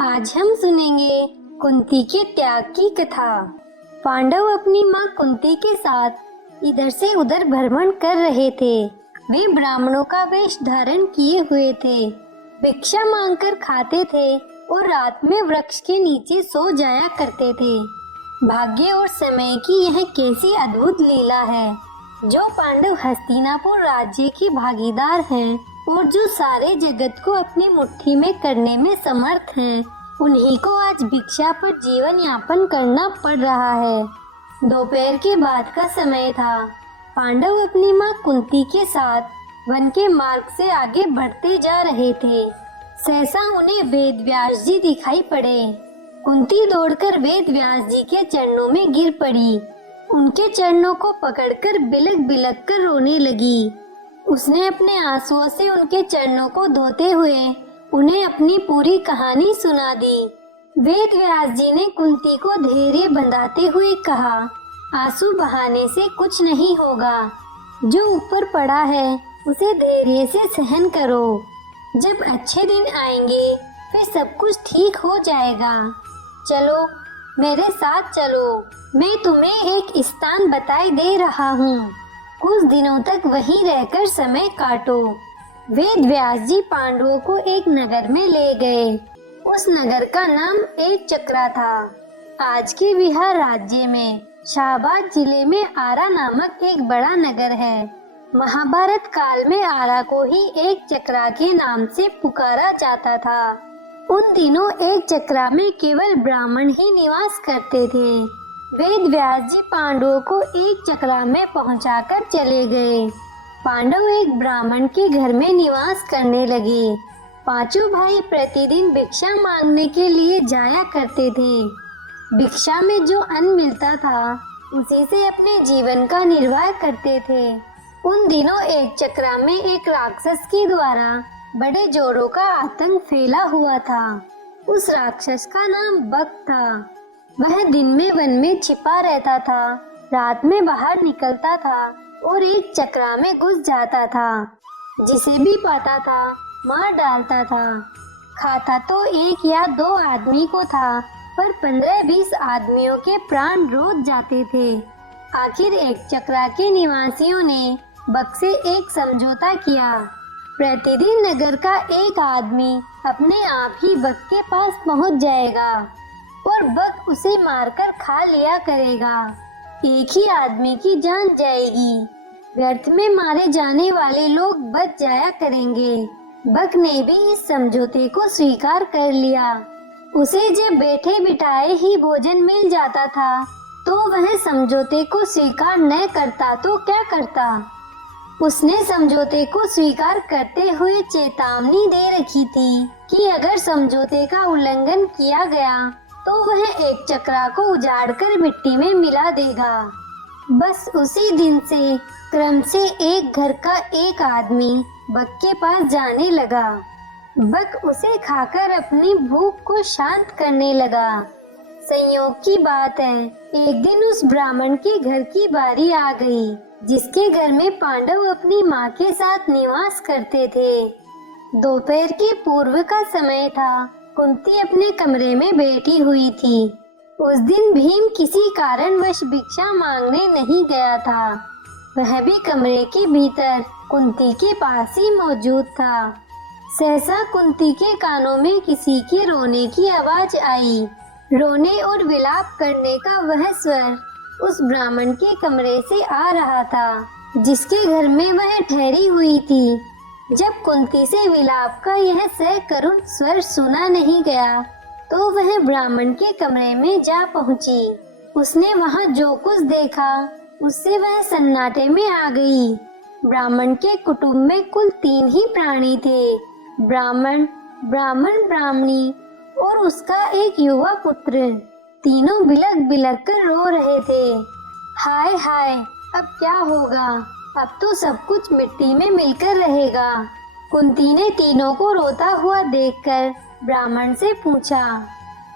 आज हम सुनेंगे कुंती के त्याग की कथा। पांडव अपनी माँ कुंती के साथ इधर से उधर भ्रमण कर रहे थे। वे ब्राह्मणों का वेश धारण किए हुए थे, भिक्षा मांगकर खाते थे और रात में वृक्ष के नीचे सो जाया करते थे। भाग्य और समय की यह कैसी अद्भुत लीला है। जो पांडव हस्तिनापुर राज्य के भागीदार हैं और जो सारे जगत को अपनी मुट्ठी में करने में समर्थ हैं, उन्हीं को आज भिक्षा पर जीवन यापन करना पड़ रहा है। दोपहर के बाद का समय था। पांडव अपनी माँ कुंती के साथ वन के मार्ग से आगे बढ़ते जा रहे थे। सहसा उन्हें वेद व्यास जी दिखाई पड़े। कुंती दौड़कर वेद व्यास जी के चरणों में गिर पड़ी। उनके चरणों को पकड़कर बिलक बिलक कर रोने लगी। उसने अपने आंसुओं से उनके चरणों को धोते हुए उन्हें अपनी पूरी कहानी सुना दी। वेद व्यास जी ने कुंती को धैर्य बंधाते हुए कहा, आंसू बहाने से कुछ नहीं होगा। जो ऊपर पड़ा है उसे धैर्य से सहन करो। जब अच्छे दिन आएंगे फिर सब कुछ ठीक हो जाएगा। चलो मेरे साथ चलो, मैं तुम्हें एक स्थान बताए दे रहा हूँ। कुछ दिनों तक वहीं रहकर समय काटो। वेद व्यास जी पांडवों को एक नगर में ले गए। उस नगर का नाम एक चक्रा था। आज के बिहार राज्य में शाहबाद जिले में आरा नामक एक बड़ा नगर है। महाभारत काल में आरा को ही एक चक्रा के नाम से पुकारा जाता था। उन दिनों एक चक्रा में केवल ब्राह्मण ही निवास करते थे। वेद व्यास जी पांडवों को एक चक्रा में पहुंचाकर चले गए। पांडव एक ब्राह्मण के घर में निवास करने लगे। पांचों भाई प्रतिदिन भिक्षा मांगने के लिए जाया करते थे। भिक्षा में जो अन्न मिलता था उसी से अपने जीवन का निर्वाह करते थे। उन दिनों एक चक्रा में एक राक्षस के द्वारा बड़े जोरों का आतंक फैला हुआ था। उस राक्षस का नाम बक था। वह दिन में वन में छिपा रहता था, रात में बाहर निकलता था और एक चक्रा में घुस जाता था। जिसे भी पाता था मार डालता था। खाता तो एक या दो आदमी को था, पर 15-20 आदमियों के प्राण रोज जाते थे। आखिर एक चक्रा के निवासियों ने बक से एक समझौता किया। प्रतिदिन नगर का एक आदमी अपने आप ही बक के पास पहुंच जाएगा और बक उसे मारकर खा लिया करेगा। एक ही आदमी की जान जाएगी। व्यर्थ में मारे जाने वाले लोग बच जाया करेंगे। बक ने भी इस समझौते को स्वीकार कर लिया। उसे जब बैठे बिठाए ही भोजन मिल जाता था तो वह समझौते को स्वीकार न करता तो क्या करता। उसने समझौते को स्वीकार करते हुए चेतावनी दे रखी थी कि अगर समझौते का उल्लंघन किया गया तो वह एक चक्रा को उजाड़कर मिट्टी में मिला देगा। बस उसी दिन से क्रम से एक घर का एक आदमी बक के पास जाने लगा। बक उसे खाकर अपनी भूख को शांत करने लगा। संयोग की बात है, एक दिन उस ब्राह्मण के घर की बारी आ गई, जिसके घर में पांडव अपनी माँ के साथ निवास करते थे। दोपहर के पूर्व का समय था। कुंती अपने कमरे में बैठी हुई थी। उस दिन भीम किसी कारणवश भिक्षा मांगने नहीं गया था। वह भी कमरे के भीतर कुंती के पास ही मौजूद था। सहसा कुंती के कानों में किसी के रोने की आवाज आई। रोने और विलाप करने का वह स्वर उस ब्राह्मण के कमरे से आ रहा था, जिसके घर में वह ठहरी हुई थी। जब कुंती से विलाप का यह सकरुण स्वर सुना नहीं गया तो वह ब्राह्मण के कमरे में जा पहुंची। उसने वहां जो कुछ देखा उससे वह सन्नाटे में आ गई। ब्राह्मण के कुटुंब में कुल 3 ही प्राणी थे, ब्राह्मण, ब्राह्मणी और उसका एक युवा पुत्र। तीनों बिलक बिलक कर रो रहे थे। हाय हाय, अब क्या होगा। अब तो सब कुछ मिट्टी में मिलकर रहेगा। कुंती ने तीनों को रोता हुआ देखकर ब्राह्मण से पूछा,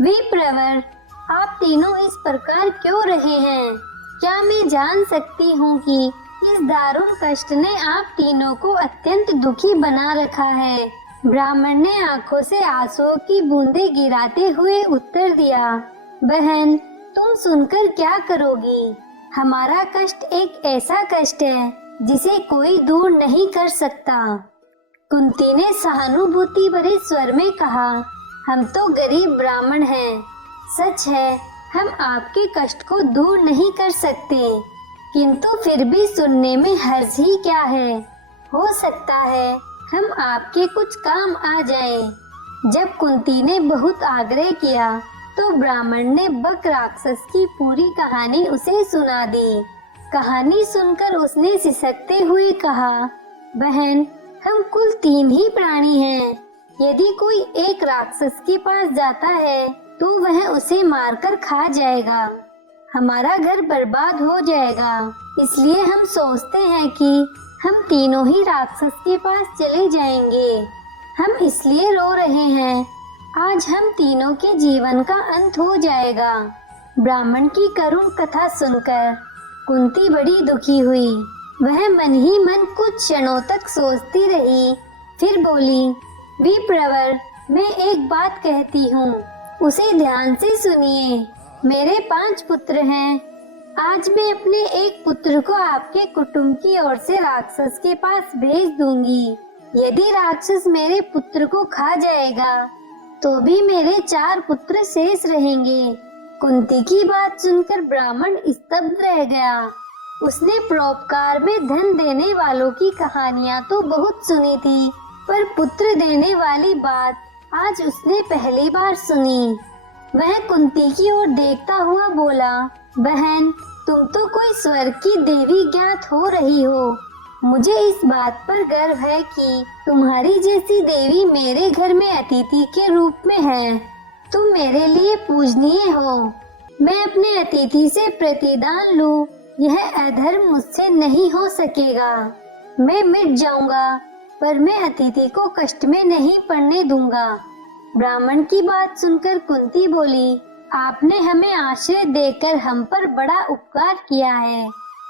विप्रवर, आप तीनों इस प्रकार क्यों रहे हैं? क्या मैं जान सकती हूँ कि इस दारुण कष्ट ने आप तीनों को अत्यंत दुखी बना रखा है? ब्राह्मण ने आंखों से आंसुओं की बूंदें गिराते हुए उत्तर दिया, बहन, तुम सुनकर क्या करोगी? हमारा कष्ट एक ऐसा कष्ट है जिसे कोई दूर नहीं कर सकता। कुंती ने सहानुभूति भरे स्वर में कहा, हम तो गरीब ब्राह्मण हैं। सच है, हम आपके कष्ट को दूर नहीं कर सकते, किंतु फिर भी सुनने में हर्ज ही क्या है। हो सकता है हम आपके कुछ काम आ जाएं। जब कुंती ने बहुत आग्रह किया तो ब्राह्मण ने बक राक्षस की पूरी कहानी उसे सुना दी। कहानी सुनकर उसने सिसकते हुए कहा, बहन, हम कुल 3 ही प्राणी हैं। यदि कोई एक राक्षस के पास जाता है तो वह उसे मारकर खा जाएगा, हमारा घर बर्बाद हो जाएगा। इसलिए हम सोचते हैं कि हम तीनों ही राक्षस के पास चले जाएंगे। हम इसलिए रो रहे हैं, आज हम तीनों के जीवन का अंत हो जाएगा। ब्राह्मण की करुण कथा सुनकर कुंती बड़ी दुखी हुई। वह मन ही मन कुछ क्षणों तक सोचती रही, फिर बोली, विप्रवर, मैं एक बात कहती हूँ, उसे ध्यान से सुनिए। मेरे 5 पुत्र हैं। आज मैं अपने एक पुत्र को आपके कुटुंब की ओर से राक्षस के पास भेज दूंगी। यदि राक्षस मेरे पुत्र को खा जाएगा तो भी मेरे 4 पुत्र शेष रहेंगे। कुंती की बात सुनकर ब्राह्मण स्तब्ध रह गया। उसने परोपकार में धन देने वालों की कहानियां तो बहुत सुनी थी, पर पुत्र देने वाली बात आज उसने पहली बार सुनी। वह कुंती की ओर देखता हुआ बोला, बहन, तुम तो कोई स्वर्ग की देवी ज्ञात हो रही हो। मुझे इस बात पर गर्व है कि तुम्हारी जैसी देवी मेरे घर में अतिथि के रूप में है। तुम मेरे लिए पूजनीय हो। मैं अपने अतिथि से प्रतिदान लूं, यह अधर्म मुझसे नहीं हो सकेगा। मैं मिट जाऊंगा, पर मैं अतिथि को कष्ट में नहीं पड़ने दूंगा। ब्राह्मण की बात सुनकर कुंती बोली, आपने हमें आश्रय देकर हम पर बड़ा उपकार किया है।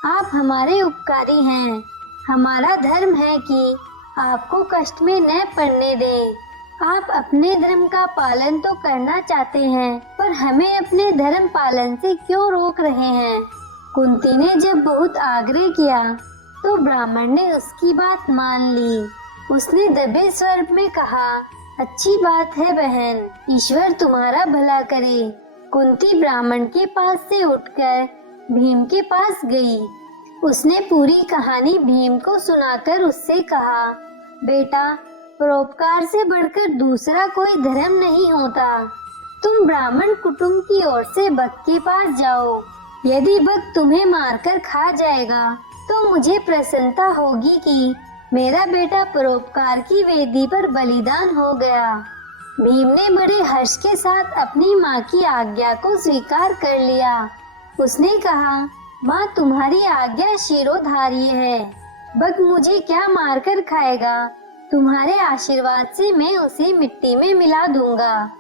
आप हमारे उपकारी हैं। हमारा धर्म है कि आपको कष्ट में न पड़ने दें। आप अपने धर्म का पालन तो करना चाहते हैं, पर हमें अपने धर्म पालन से क्यों रोक रहे हैं? कुंती ने जब बहुत आग्रह किया तो ब्राह्मण ने उसकी बात मान ली। उसने दबे स्वर में कहा, अच्छी बात है बहन, ईश्वर तुम्हारा भला करे। कुंती ब्राह्मण के पास से उठकर भीम के पास गई। उसने पूरी कहानी भीम को सुनाकर उससे कहा, बेटा, परोपकार से बढ़कर दूसरा कोई धर्म नहीं होता। तुम ब्राह्मण कुटुंब की ओर से बक के पास जाओ। यदि बक तुम्हें मारकर खा जाएगा तो मुझे प्रसन्नता होगी कि मेरा बेटा परोपकार की वेदी पर बलिदान हो गया। भीम ने बड़े हर्ष के साथ अपनी माँ की आज्ञा को स्वीकार कर लिया। उसने कहा, माँ, तुम्हारी आज्ञा शिरोधार्य है। बक मुझे क्या मारकर खाएगा? तुम्हारे आशीर्वाद से मैं उसे मिट्टी में मिला दूंगा।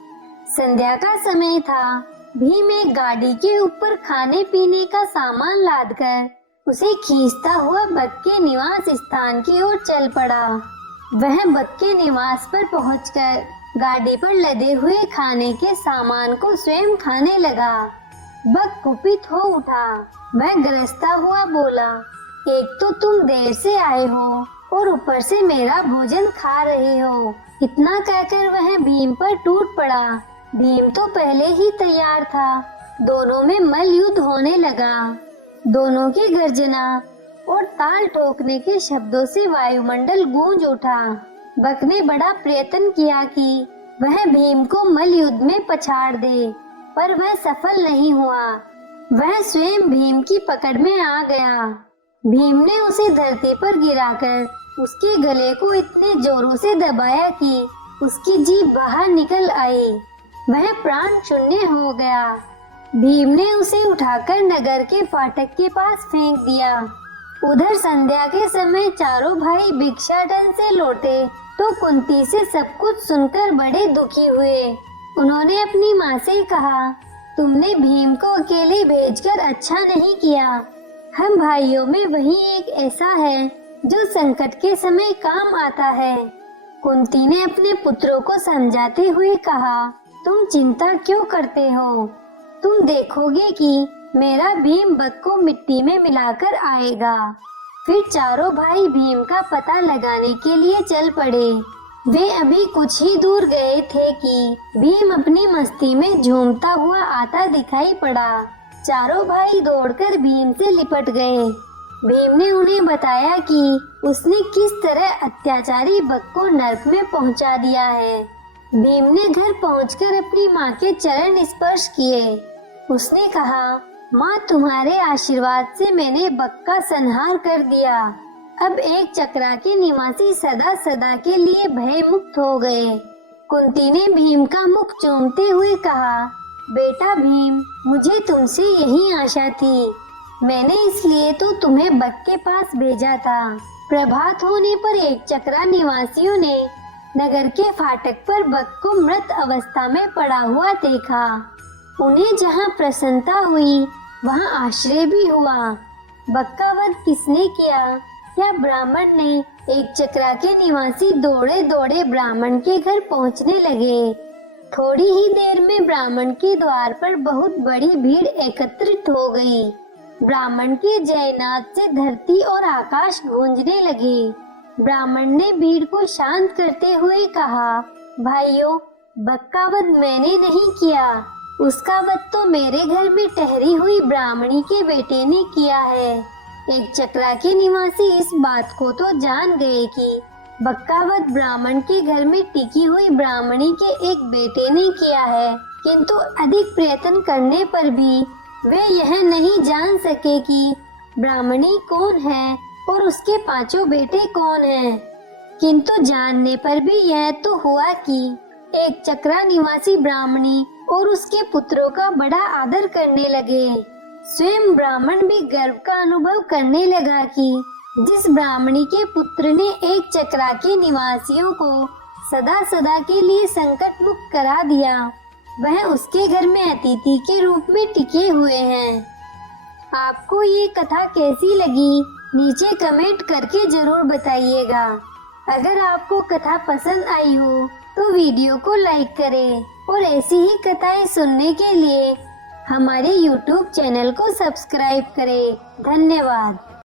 संध्या का समय था। भीम एक गाड़ी के ऊपर खाने पीने का सामान लादकर उसे खींचता हुआ बक के निवास स्थान की ओर चल पड़ा। वह बक के निवास पर पहुंचकर गाड़ी पर लदे हुए खाने के सामान को स्वयं खाने लगा। बक कुपित हो उठा। वह गरजता हुआ बोला, एक तो तुम देर से आए हो और ऊपर से मेरा भोजन खा रहे हो। इतना कहकर वह भीम पर टूट पड़ा। भीम तो पहले ही तैयार था। दोनों में मल्ल युद्ध होने लगा। दोनों की गर्जना और ताल ठोकने के शब्दों से वायुमंडल गूंज उठा। बक ने बड़ा प्रयत्न किया कि वह भीम को मल्ल युद्ध में पछाड़ दे, पर वह सफल नहीं हुआ। वह स्वयं भीम की पकड़ में आ गया। भीम ने उसे धरती पर गिराकर उसके गले को इतने जोरों से दबाया कि उसकी जीभ बाहर निकल आई। वह प्राण शून्य हो गया। भीम ने उसे उठाकर नगर के फाटक के पास फेंक दिया। उधर संध्या के समय चारों भाई भिक्षाटन से लौटे तो कुंती से सब कुछ सुनकर बड़े दुखी हुए। उन्होंने अपनी माँ से कहा, तुमने भीम को अकेले भेजकर अच्छा नहीं किया। हम भाइयों में वही एक ऐसा है जो संकट के समय काम आता है। कुंती ने अपने पुत्रों को समझाते हुए कहा, तुम चिंता क्यों करते हो? तुम देखोगे कि मेरा भीम बक को मिट्टी में मिलाकर आएगा। फिर चारों भाई भीम का पता लगाने के लिए चल पड़े। वे अभी कुछ ही दूर गए थे कि भीम अपनी मस्ती में झूमता हुआ आता दिखाई पड़ा। चारों भाई दौड़कर भीम से लिपट गए। भीम ने उन्हें बताया कि उसने किस तरह अत्याचारी बक को नरक में पहुंचा दिया है। भीम ने घर पहुंचकर अपनी माँ के चरण स्पर्श किए। उसने कहा, माँ, तुम्हारे आशीर्वाद से मैंने बक का संहार कर दिया। अब एक चक्रा के निवासी सदा सदा के लिए भय मुक्त हो गए। कुंती ने भीम का मुख चूमते हुए कहा, बेटा भीम, मुझे तुमसे यही आशा थी। मैंने इसलिए तो तुम्हें बक के पास भेजा था। प्रभात होने पर एक चक्रा निवासियों ने नगर के फाटक पर बक को मृत अवस्था में पड़ा हुआ देखा। उन्हें जहाँ प्रसन्नता हुई वहाँ आश्चर्य भी हुआ। बक का वध किसने किया? क्या ब्राह्मण ने? एक चक्रा के निवासी दौड़े दौड़े ब्राह्मण के घर पहुँचने लगे। थोड़ी ही देर में ब्राह्मण के द्वार पर बहुत बड़ी भीड़ एकत्रित हो गई। ब्राह्मण के जयनाद से धरती और आकाश गूंजने लगे। ब्राह्मण ने भीड़ को शांत करते हुए कहा, भाइयों, बक का वध मैंने नहीं किया। उसका वध तो मेरे घर में ठहरी हुई ब्राह्मणी के बेटे ने किया है। एक चक्रा के निवासी इस बात को तो जान गए कि बक का वध ब्राह्मण के घर में टिकी हुई ब्राह्मणी के एक बेटे ने किया है, किंतु अधिक प्रयत्न करने पर भी वे यह नहीं जान सके कि ब्राह्मणी कौन है और उसके पांचों बेटे कौन हैं। किंतु जानने पर भी यह तो हुआ कि एक चक्रा निवासी ब्राह्मणी और उसके पुत्रों का बड़ा आदर करने लगे। स्वयं ब्राह्मण भी गर्व का अनुभव करने लगा कि जिस ब्राह्मणी के पुत्र ने एक चक्रा के निवासियों को सदा सदा के लिए संकट मुक्त करा दिया, वह उसके घर में अतिथि के रूप में टिके हुए हैं। आपको ये कथा कैसी लगी, नीचे कमेंट करके जरूर बताइएगा। अगर आपको कथा पसंद आई हो तो वीडियो को लाइक करें और ऐसी ही कथाएं सुनने के लिए हमारे YouTube चैनल को सब्सक्राइब करें। धन्यवाद।